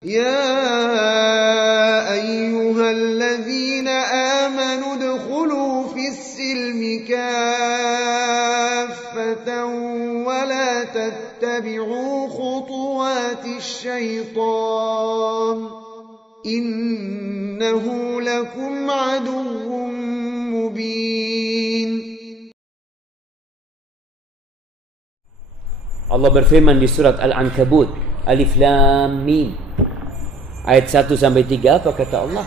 يا أيها الذين آمنوا ادخلوا في السلم كافة ولا تتبعوا خطوات الشيطان إنه لكم عدو مبين. Allah berfirman di surat Al-Ankabut Alif Lam Mim ayat 1-3, apa kata Allah?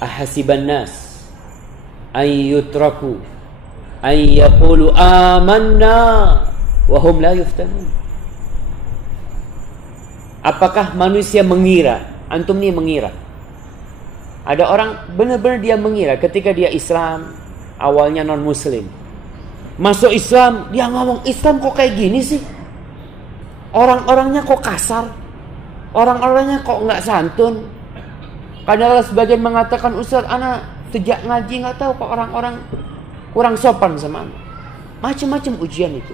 Ahasiban nas an yutraku an yaqulu amanna wa hum la yuftanun. Apakah manusia mengira, antum nih mengira, ada orang benar-benar dia mengira ketika dia Islam, awalnya non muslim, masuk Islam, dia ngomong Islam kok kayak gini sih, orang-orangnya kok kasar, orang-orangnya kok nggak santun. Kadang sebagian mengatakan, Ustaz, anak sejak ngaji nggak tahu kok orang-orang kurang sopan sama anak. Macam-macam ujian itu.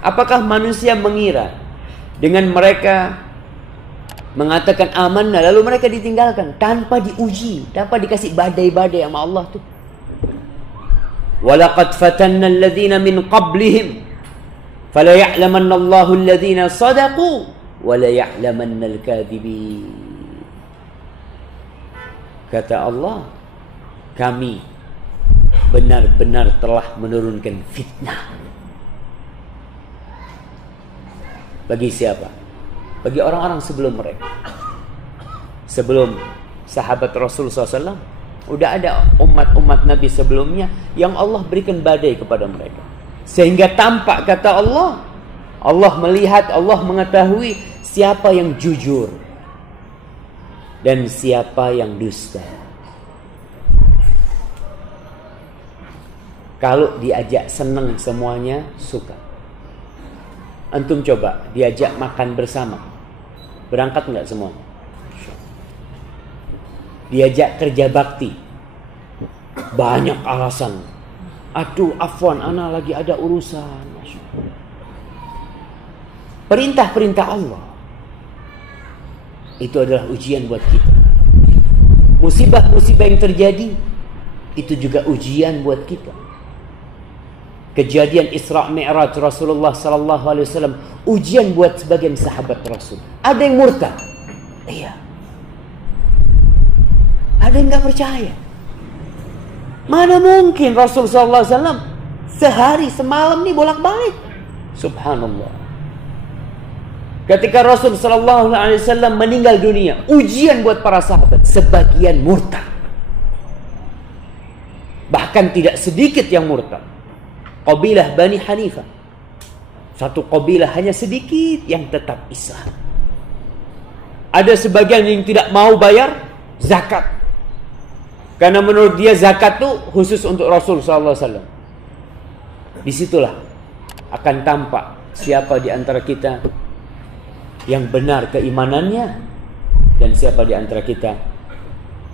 Apakah manusia mengira dengan mereka mengatakan amanah lalu mereka ditinggalkan tanpa diuji, tanpa dikasih badai-badai sama Allah tuh? Walaqad fatanna alladhina min qablihim fala ya'lamanna Allahu alladhina sadaqu wa la ya'lamanna al-kadhibin. Kata Allah, kami benar-benar telah menurunkan fitnah. Bagi siapa? Bagi orang-orang sebelum mereka. Sebelum sahabat Rasul SAW, udah ada umat-umat Nabi sebelumnya yang Allah berikan badai kepada mereka. Sehingga tampak, kata Allah, Allah melihat, Allah mengetahui siapa yang jujur dan siapa yang dusta. Kalau diajak senang semuanya suka. Antum coba diajak makan bersama, berangkat nggak semuanya? Diajak kerja bakti, banyak alasan. Aduh, afwan, ana lagi ada urusan. Perintah-perintah Allah itu adalah ujian buat kita. Musibah-musibah yang terjadi itu juga ujian buat kita. Kejadian Isra Mi'raj Rasulullah sallallahu alaihi wasallam ujian buat sebagian sahabat Rasul. Ada yang murtad. Iya. Ada yang enggak percaya. Mana mungkin Rasul sallallahu alaihi wasallam sehari semalam nih bolak-balik. Subhanallah. Ketika Rasul sallallahu alaihi wasallam meninggal dunia, ujian buat para sahabat, sebagian murtad. Bahkan tidak sedikit yang murtad. Qabilah Bani Hanifah, satu qabilah hanya sedikit yang tetap Islam. Ada sebagian yang tidak mau bayar zakat, karena menurut dia zakat itu khusus untuk Rasul SAW. Disitulah akan tampak siapa di antara kita yang benar keimanannya dan siapa di antara kita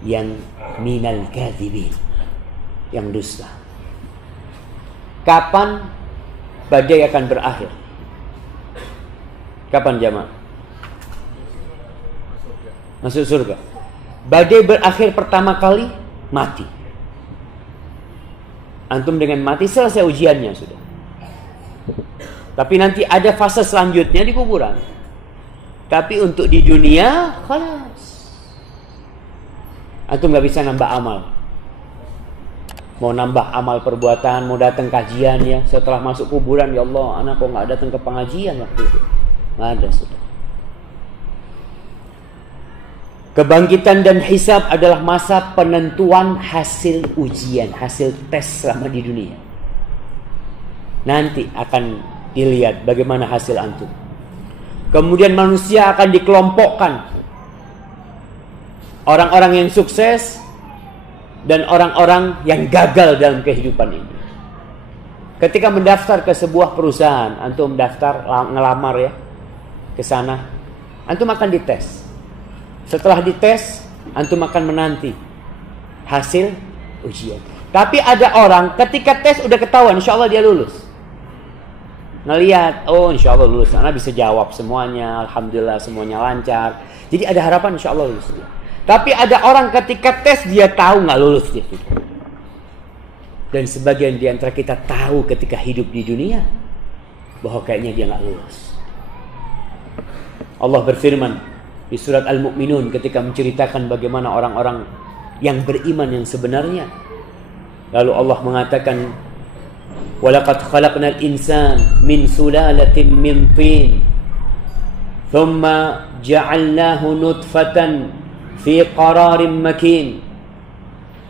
yang minal kadhibin, yang dusta. Kapan badai akan berakhir? Kapan jamaah? Masuk surga. Badai berakhir pertama kali mati. Antum dengan mati selesai ujiannya sudah. Tapi nanti ada fase selanjutnya di kuburan. Tapi untuk di dunia, khalas. Antum gak bisa nambah amal. Mau nambah amal perbuatan, mau datang kajian ya, setelah masuk kuburan, ya Allah, anak kok nggak datang ke pengajian waktu itu? Nggak ada sudah. Kebangkitan dan hisab adalah masa penentuan hasil ujian, hasil tes selama di dunia. Nanti akan dilihat bagaimana hasil antum. Kemudian manusia akan dikelompokkan. Orang-orang yang sukses dan orang-orang yang gagal dalam kehidupan ini. Ketika mendaftar ke sebuah perusahaan, antum daftar ngelamar ya ke sana, antum akan dites. Setelah dites, antum akan menanti hasil ujian. Tapi ada orang ketika tes udah ketahuan, insya Allah dia lulus. ngelihat, oh insya Allah lulus, anak bisa jawab semuanya, alhamdulillah semuanya lancar, jadi ada harapan insya Allah lulus. Tapi ada orang ketika tes dia tahu nggak lulus dia. Dan sebagian di antara kita tahu ketika hidup di dunia bahwa kayaknya dia nggak lulus. Allah berfirman di surat Al-Mu'minun ketika menceritakan bagaimana orang-orang yang beriman yang sebenarnya. Lalu Allah mengatakan, وَلَقَدْ خَلَقْنَا الْإِنسَانَ مِنْ سُلَالَةٍ مِنْ طِينٍ ثُمَّ جَعَلْنَاهُ نُطْفَةً فِي قَرَارٍ مَكِينٍ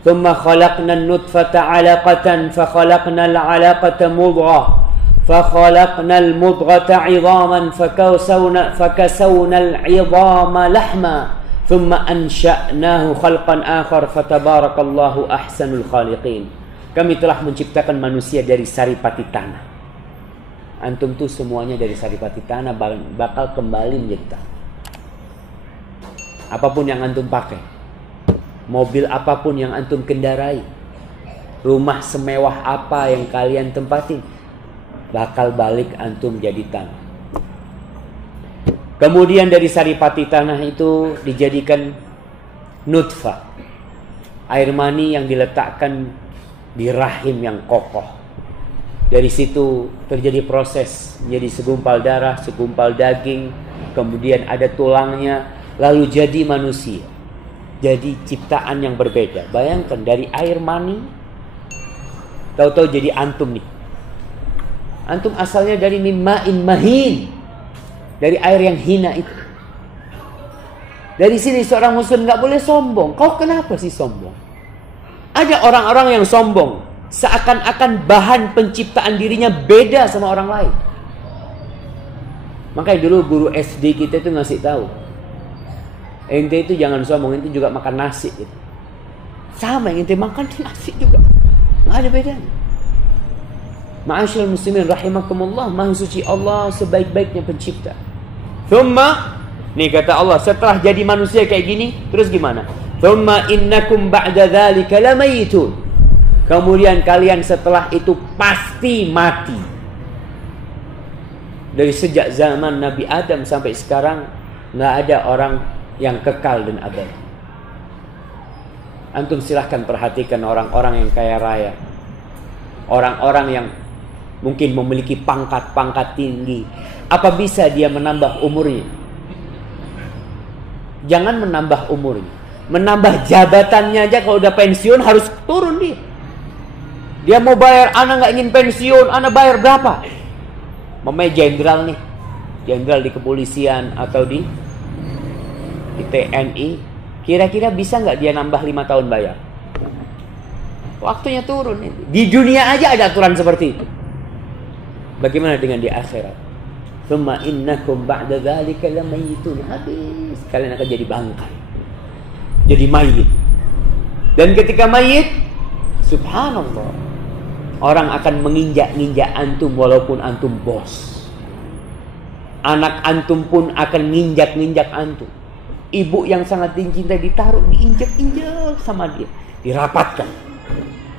ثُمَّ خَلَقْنَا النُّطْفَةَ عَلَقَةً فَخَلَقْنَا الْعَلَقَةَ مُضْغَةً فَخَلَقْنَا الْمُضْغَةَ عِظَامًا فَكَسَوْنَا الْعِظَامَ لَحْمًا ثُمَّ أَنْشَأْنَاهُ خَلْقًا آخَرَ فَتَبَارَكَ اللَّهُ أَحْسَنُ الْخَالِقِينَ. Kami telah menciptakan manusia dari saripati tanah. Antum tuh semuanya dari saripati tanah bakal kembali menjadi tanah. Apapun yang antum pakai, mobil apapun yang antum kendarai, rumah semewah apa yang kalian tempatin, bakal balik antum jadi tanah. Kemudian dari saripati tanah itu dijadikan nutfah, air mani yang diletakkan di rahim yang kokoh. Dari situ terjadi proses menjadi segumpal darah, segumpal daging, kemudian ada tulangnya, lalu jadi manusia. Jadi ciptaan yang berbeda. Bayangkan dari air mani, tahu-tahu jadi antum nih. Antum asalnya dari mimma'in mahin, dari air yang hina itu. Dari sini seorang muslim gak boleh sombong. Kau kenapa sih sombong? Ada orang-orang yang sombong, seakan-akan bahan penciptaan dirinya beda sama orang lain. Makanya dulu guru SD kita itu ngasih tahu, ente itu jangan sombong, ente juga makan nasi gitu. Sama yang ente makan nasi juga, nggak ada bedanya. Ma'asyiral muslimin rahimakumullah, maha suci Allah sebaik-baiknya pencipta. Thumma, nih kata Allah, setelah jadi manusia kayak gini, terus gimana? Thumma innakum ba'da dzalika lamayitun. Kemudian kalian setelah itu pasti mati. Dari sejak zaman Nabi Adam sampai sekarang nggak ada orang yang kekal dan abadi. Antum silahkan perhatikan orang-orang yang kaya raya, orang-orang yang mungkin memiliki pangkat-pangkat tinggi. Apa bisa dia menambah umurnya? Jangan menambah umurnya, menambah jabatannya aja. Kalau udah pensiun harus turun dia. Dia mau bayar, anak nggak ingin pensiun, anak bayar berapa? Mamanya jenderal nih, jenderal di kepolisian atau di TNI, kira-kira bisa nggak dia nambah 5 tahun bayar? Waktunya turun. Di dunia aja ada aturan seperti itu. Bagaimana dengan di akhirat? Tsumma innakum ba'da dzalika lamayitun. Habis, kalian akan jadi bangkai, jadi mayit. Dan ketika mayit, subhanallah, orang akan menginjak-injak antum walaupun antum bos. Anak antum pun akan nginjak-nginjak antum. Ibu yang sangat dicintai ditaruh, diinjak-injak sama dia, dirapatkan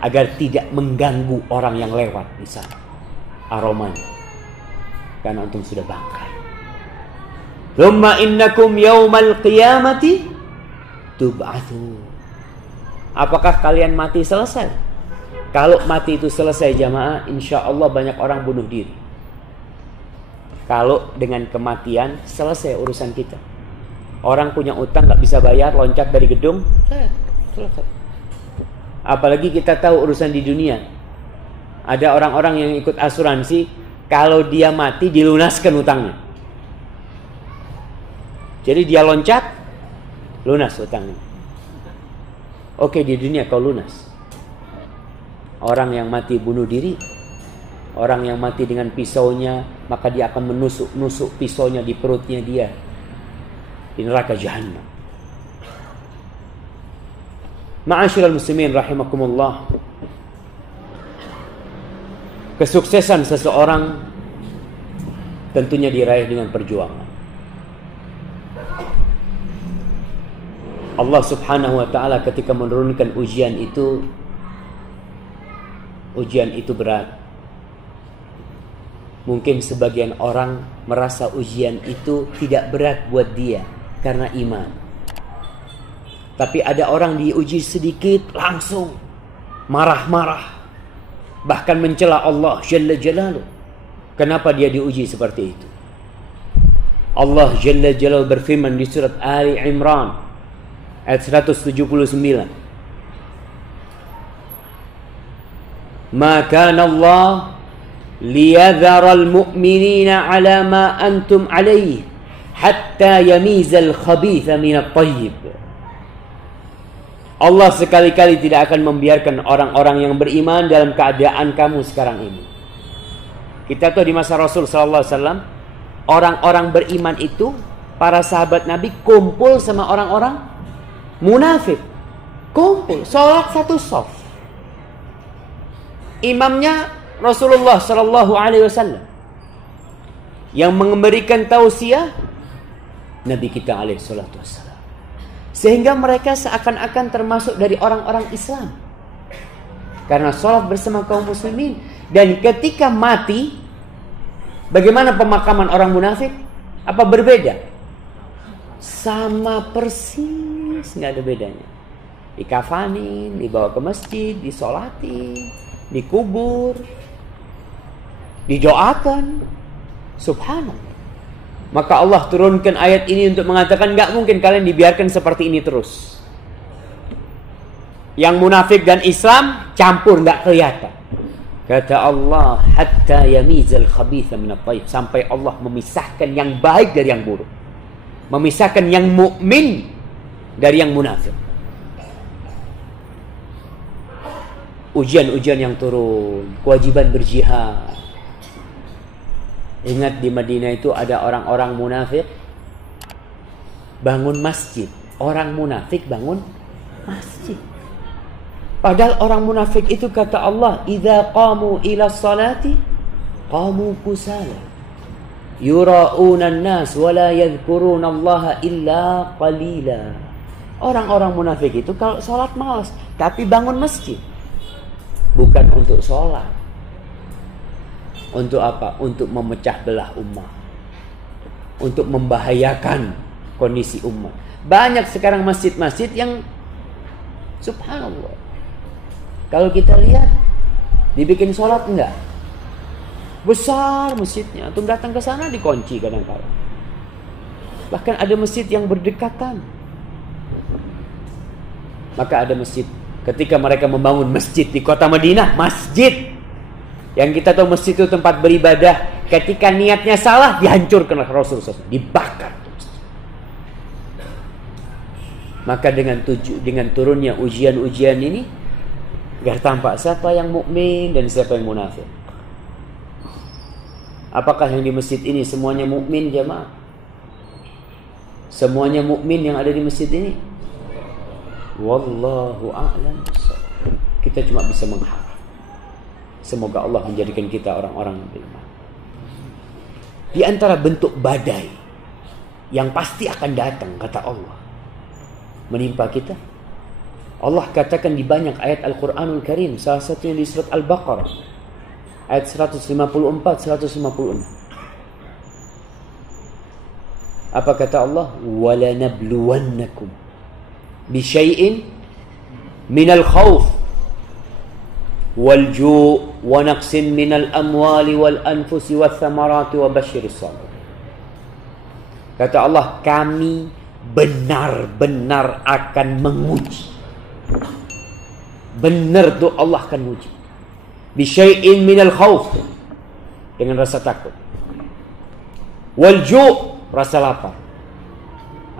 agar tidak mengganggu orang yang lewat di sana aromanya, karena antum sudah bangkai. Tsumma innakum yaumal qiyamati tub'atsun. Apakah kalian mati selesai? Kalau mati itu selesai jamaah, insya Allah banyak orang bunuh diri. Kalau dengan kematian selesai urusan kita. Orang punya utang gak bisa bayar, loncat dari gedung, selesai. Apalagi kita tahu urusan di dunia. Ada orang-orang yang ikut asuransi, kalau dia mati dilunaskan utangnya. Jadi dia loncat, lunas utangnya. Oke, di dunia kau lunas. Orang yang mati bunuh diri, orang yang mati dengan pisaunya, maka dia akan menusuk-nusuk pisaunya di perutnya dia di neraka jahannam. Ma'asyiral muslimin rahimakumullah, kesuksesan seseorang tentunya diraih dengan perjuangan. Allah subhanahu wa ta'ala ketika menurunkan ujian itu berat. Mungkin sebagian orang merasa ujian itu tidak berat buat dia karena iman. Tapi ada orang diuji sedikit langsung marah-marah, bahkan mencela Allah Jalla Jalaluh. Kenapa dia diuji seperti itu? Allah Jalla Jalaluh berfirman di surat Ali Imran ayat 179. Ma kana Allah liyadharal mu'minina ala ma antum alayhi hatta yamizal khabitha minat tayyib. Allah sekali-kali tidak akan membiarkan orang-orang yang beriman dalam keadaan kamu sekarang ini. Kita tahu di masa Rasul sallallahu alaihi wasallam, orang-orang beriman itu, para sahabat Nabi kumpul sama orang-orang munafik. Kumpul, sholat satu shaf. Imamnya Rasulullah sallallahu alaihi wasallam. Yang memberikan tausiah Nabi kita alaihi salatu wasallam. Sehingga mereka seakan-akan termasuk dari orang-orang Islam. Karena sholat bersama kaum muslimin. Dan ketika mati, bagaimana pemakaman orang munafik? Apa berbeda? Sama persis, nggak ada bedanya. Dikafanin, dibawa ke masjid, disolatin, dikubur, didoakan. Subhanallah. Maka Allah turunkan ayat ini untuk mengatakan nggak mungkin kalian dibiarkan seperti ini terus. Yang munafik dan Islam campur, nggak kelihatan. Kata Allah, hatta yamizal khabitha minat tayyib, sampai Allah memisahkan yang baik dari yang buruk, memisahkan yang mukmin dari yang munafik. Ujian-ujian yang turun, kewajiban berjihad. Ingat di Madinah itu ada orang-orang munafik bangun masjid. Orang munafik bangun masjid. Padahal orang munafik itu kata Allah, idza qamu ila salati qamu kusala yura'una an-nas wa la yadhkuruna Allah illa qalila. Orang-orang munafik itu kalau salat malas, tapi bangun masjid bukan untuk salat. Untuk apa? Untuk memecah belah umat, untuk membahayakan kondisi umat. Banyak sekarang masjid-masjid yang subhanallah, kalau kita lihat dibikin sholat enggak, besar masjidnya, antum datang ke sana dikunci kadang-kadang. Bahkan ada masjid yang berdekatan. Maka ada masjid, ketika mereka membangun masjid di kota Madinah, masjid yang kita tahu masjid itu tempat beribadah, ketika niatnya salah dihancurkan oleh Rasulullah SAW, dibakar. Maka dengan turunnya ujian-ujian ini, biar tampak siapa yang mukmin dan siapa yang munafik. Apakah yang di masjid ini semuanya mukmin jemaah? Semuanya mukmin yang ada di masjid ini? Wallahu a'lam. Kita cuma bisa mengharap. Semoga Allah menjadikan kita orang-orang yang beriman. Di antara bentuk badai yang pasti akan datang, kata Allah, menimpa kita, Allah katakan di banyak ayat Al-Quranul Karim, salah satunya di surat Al-Baqarah ayat 154-156. Apa kata Allah? وَلَنَبْلُوَنَّكُمْ بِشَيْءٍ مِنَ الْخَوْفِ وَالْجُوءِ وَنَقْصٍ مِنَ الْأَمْوَالِ وَالْأَنْفُسِ وَالثَّمَرَاتِ وَبَشِّرِ الصَّابِرِينَ. Kata Allah, kami benar-benar akan menguji. Benar tuh Allah akan menguji. Bisyai'in minal khauf, dengan rasa takut. Walju', rasa lapar.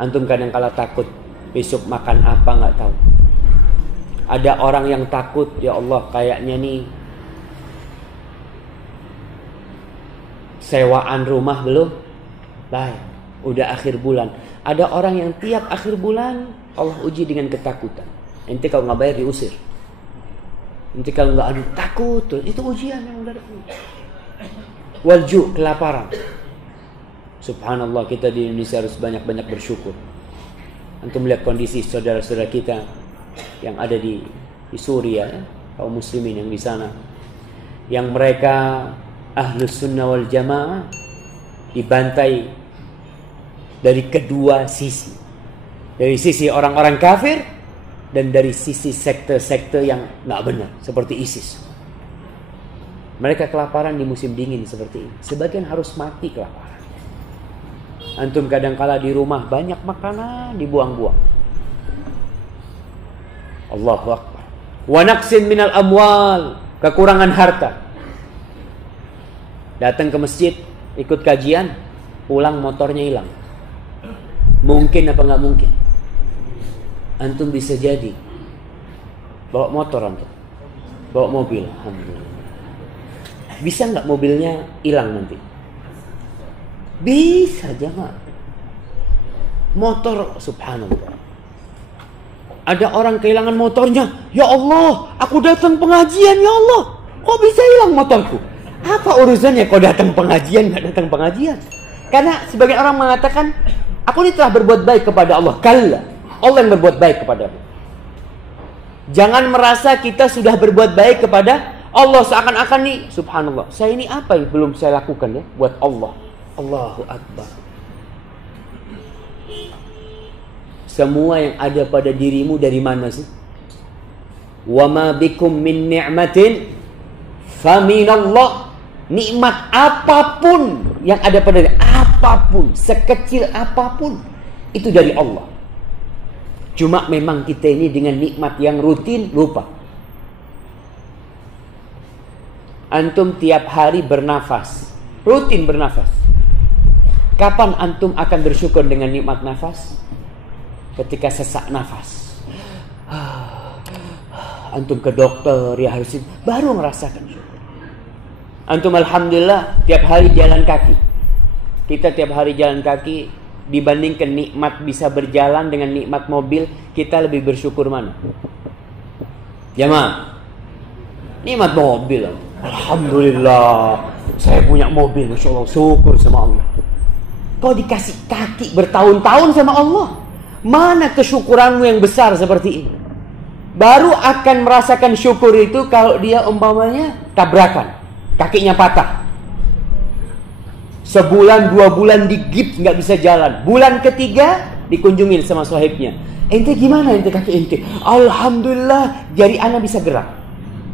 Antum kadang kala takut besok makan apa nggak tahu. Ada orang yang takut, ya Allah kayaknya nih sewaan rumah belum baik, udah akhir bulan. Ada orang yang tiap akhir bulan Allah uji dengan ketakutan. Nanti kalau nggak bayar diusir. Nanti kalau nggak takut, itu ujian yang udah. Walju, kelaparan. Subhanallah, kita di Indonesia harus banyak-banyak bersyukur. Antum melihat kondisi saudara-saudara kita yang ada di Suriah, kaum muslimin yang di sana, yang mereka Ahlus Sunnah wal Jamaah dibantai dari kedua sisi. Dari sisi orang-orang kafir dan dari sisi sekte-sekte yang nggak benar seperti ISIS. Mereka kelaparan di musim dingin seperti ini. Sebagian harus mati kelaparan. Antum kadang-kala di rumah banyak makanan dibuang-buang. Allahu Akbar. Wa naqsin minal amwal, kekurangan harta. Datang ke masjid, ikut kajian, pulang motornya hilang. Mungkin apa nggak mungkin? Antum bisa jadi bawa motor antum, bawa mobil, alhamdulillah. Bisa nggak mobilnya hilang nanti? Bisa jemaah. Motor, subhanallah. Ada orang kehilangan motornya. Ya Allah, aku datang pengajian, ya Allah. Kok bisa hilang motorku? Apa urusannya kau datang pengajian, nggak datang pengajian? Karena sebagian orang mengatakan, aku ini telah berbuat baik kepada Allah. Kalla, Allah yang berbuat baik kepada aku. Jangan merasa kita sudah berbuat baik kepada Allah seakan-akan nih, subhanallah, saya ini apa yang belum saya lakukan ya buat Allah. Allahu Akbar. Semua yang ada pada dirimu dari mana sih? Wa ma bikum min ni'matin faminallah. Nikmat apapun yang ada pada diri, apapun, sekecil apapun, itu dari Allah. Cuma memang kita ini dengan nikmat yang rutin lupa. Antum tiap hari bernafas, rutin bernafas. Kapan antum akan bersyukur dengan nikmat nafas? Ketika sesak nafas. Antum ke dokter, ya harus baru merasakan syukur. Antum alhamdulillah tiap hari jalan kaki. Kita tiap hari jalan kaki, dibandingkan nikmat bisa berjalan dengan nikmat mobil, kita lebih bersyukur mana? Jamaah, nikmat mobil. Alhamdulillah, saya punya mobil, masya Allah, syukur sama Allah. Kau dikasih kaki bertahun-tahun sama Allah. Mana kesyukuranmu yang besar seperti ini? Baru akan merasakan syukur itu kalau dia umpamanya tabrakan, kakinya patah. Sebulan, 2 bulan di gips nggak bisa jalan. Bulan ketiga dikunjungin sama sahibnya. Ente gimana ente kaki ente? Alhamdulillah, jari ana bisa gerak.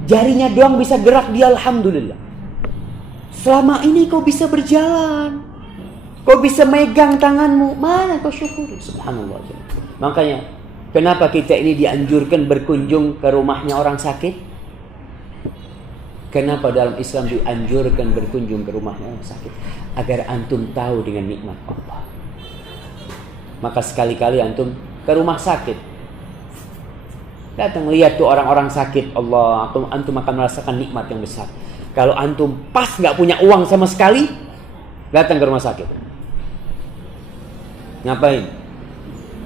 Jarinya doang bisa gerak, dia alhamdulillah. Selama ini kau bisa berjalan. Kau bisa megang tanganmu, mana kau syukuri? Subhanallah. Makanya, kenapa kita ini dianjurkan berkunjung ke rumahnya orang sakit? Kenapa dalam Islam dianjurkan berkunjung ke rumahnya orang sakit? Agar antum tahu dengan nikmat Allah. Maka sekali-kali antum ke rumah sakit, datang lihat tuh orang-orang sakit, Allah, antum akan merasakan nikmat yang besar. Kalau antum pas gak punya uang sama sekali, datang ke rumah sakit. Ngapain?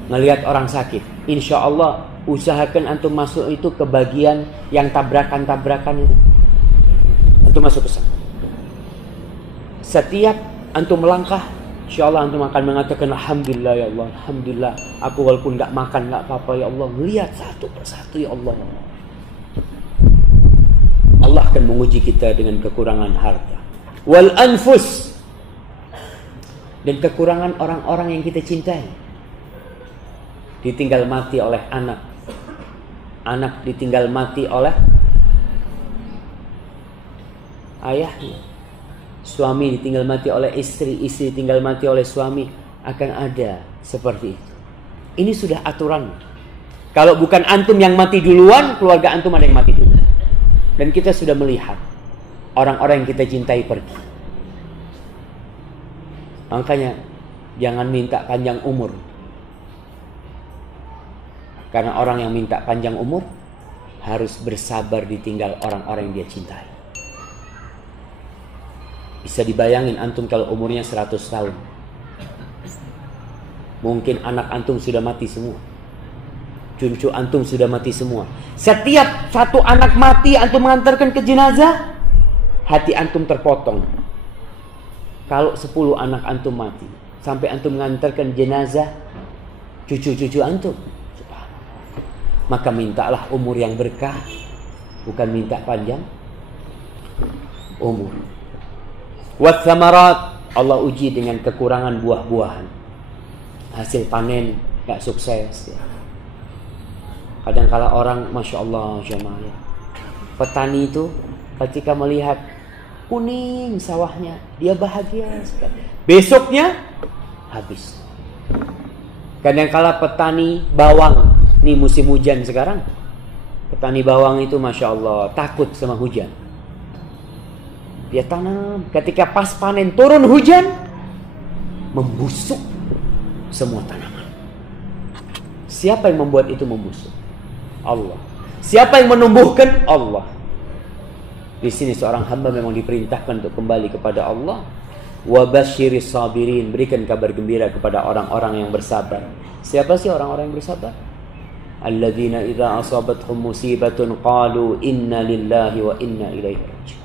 Ngelihat orang sakit. Insya Allah usahakan antum masuk itu ke bagian yang tabrakan-tabrakan itu. Antum masuk ke sana. Setiap antum melangkah, insya Allah antum akan mengatakan alhamdulillah ya Allah, alhamdulillah. Aku walaupun gak makan gak apa-apa ya Allah. Lihat satu persatu ya Allah. Allah akan menguji kita dengan kekurangan harta. Wal anfus. Dan kekurangan orang-orang yang kita cintai. Ditinggal mati oleh anak. Anak ditinggal mati oleh ayahnya. Suami ditinggal mati oleh istri. Istri ditinggal mati oleh suami. Akan ada seperti itu. Ini sudah aturan. Kalau bukan antum yang mati duluan, keluarga antum ada yang mati duluan. Dan kita sudah melihat orang-orang yang kita cintai pergi. Makanya jangan minta panjang umur. Karena orang yang minta panjang umur harus bersabar ditinggal orang-orang yang dia cintai. Bisa dibayangin antum kalau umurnya 100 tahun. Mungkin anak antum sudah mati semua. Cucu antum sudah mati semua. Setiap satu anak mati antum mengantarkan ke jenazah, hati antum terpotong. Kalau 10 anak antum mati, sampai antum mengantarkan jenazah cucu-cucu antum, maka mintalah umur yang berkah, bukan minta panjang umur. Watsamarat, Allah uji dengan kekurangan buah-buahan. Hasil panen gak sukses ya. Kadang-kala orang, Masya Allah jemaah ya, petani itu ketika melihat kuning sawahnya, dia bahagia sekali. Besoknya habis. Kadang-kala petani bawang, nih musim hujan sekarang, petani bawang itu Masya Allah takut sama hujan. Dia tanam, ketika pas panen turun hujan, membusuk semua tanaman. Siapa yang membuat itu membusuk? Allah. Siapa yang menumbuhkan? Allah. Di sini seorang hamba memang diperintahkan untuk kembali kepada Allah. Wa basyiris sabirin, berikan kabar gembira kepada orang-orang yang bersabar. Siapa sih orang-orang yang bersabar? Alladzina idza asabathum musibatun qalu inna lillahi wa inna ilaihi raji'un.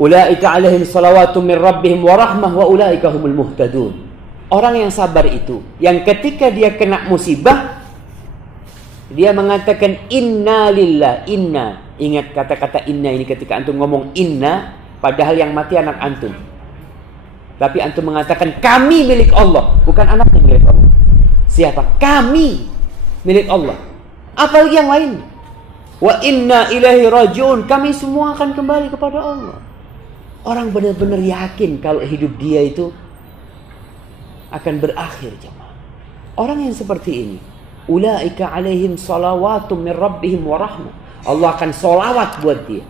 Ulaika alaihim salawatun min rabbihim wa rahmah wa ulaika humul muhtadun. Orang yang sabar itu, yang ketika dia kena musibah, dia mengatakan inna lillah, inna. Ingat kata-kata inna ini ketika antum ngomong inna, padahal yang mati anak antum. Tapi antum mengatakan kami milik Allah, bukan anaknya milik Allah. Siapa? Kami milik Allah. Apalagi yang lain. Wa inna ilaihi rajiun, kami semua akan kembali kepada Allah. Orang benar-benar yakin kalau hidup dia itu akan berakhir jemaah. Orang yang seperti ini, ulaika alaihim salawatum min rabbihim wa rahmah. Allah akan solawat buat dia.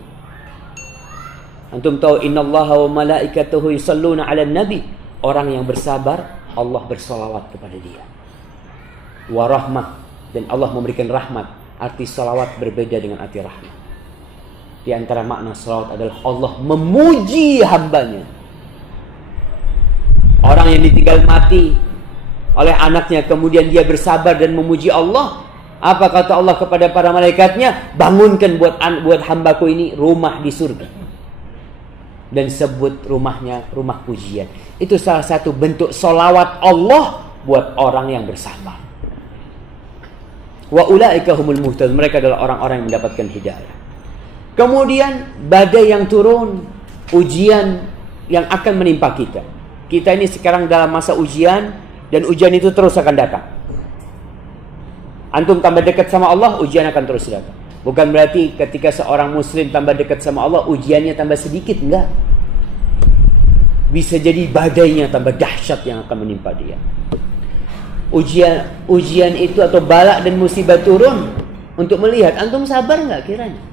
Antum tahu innallaha wa malaikatahu yusalluna 'alan nabi. Orang yang bersabar, Allah bersolawat kepada dia. Wa rahmah, dan Allah memberikan rahmat. Arti solawat berbeda dengan arti rahmat. Di antara makna salawat adalah Allah memuji hambanya. Orang yang ditinggal mati oleh anaknya, kemudian dia bersabar dan memuji Allah. Apa kata Allah kepada para malaikatnya? Bangunkan buat hambaku ini rumah di surga. Dan sebut rumahnya rumah pujian. Itu salah satu bentuk salawat Allah buat orang yang bersabar. Wa ulaika humul muhtadun, mereka adalah orang-orang yang mendapatkan hidayah. Kemudian badai yang turun, ujian yang akan menimpa kita. Kita ini sekarang dalam masa ujian, dan ujian itu terus akan datang. Antum tambah dekat sama Allah, ujian akan terus datang. Bukan berarti ketika seorang muslim tambah dekat sama Allah, ujiannya tambah sedikit, enggak. Bisa jadi badainya tambah dahsyat yang akan menimpa dia. Ujian itu atau balak dan musibah turun untuk melihat antum sabar enggak kiranya.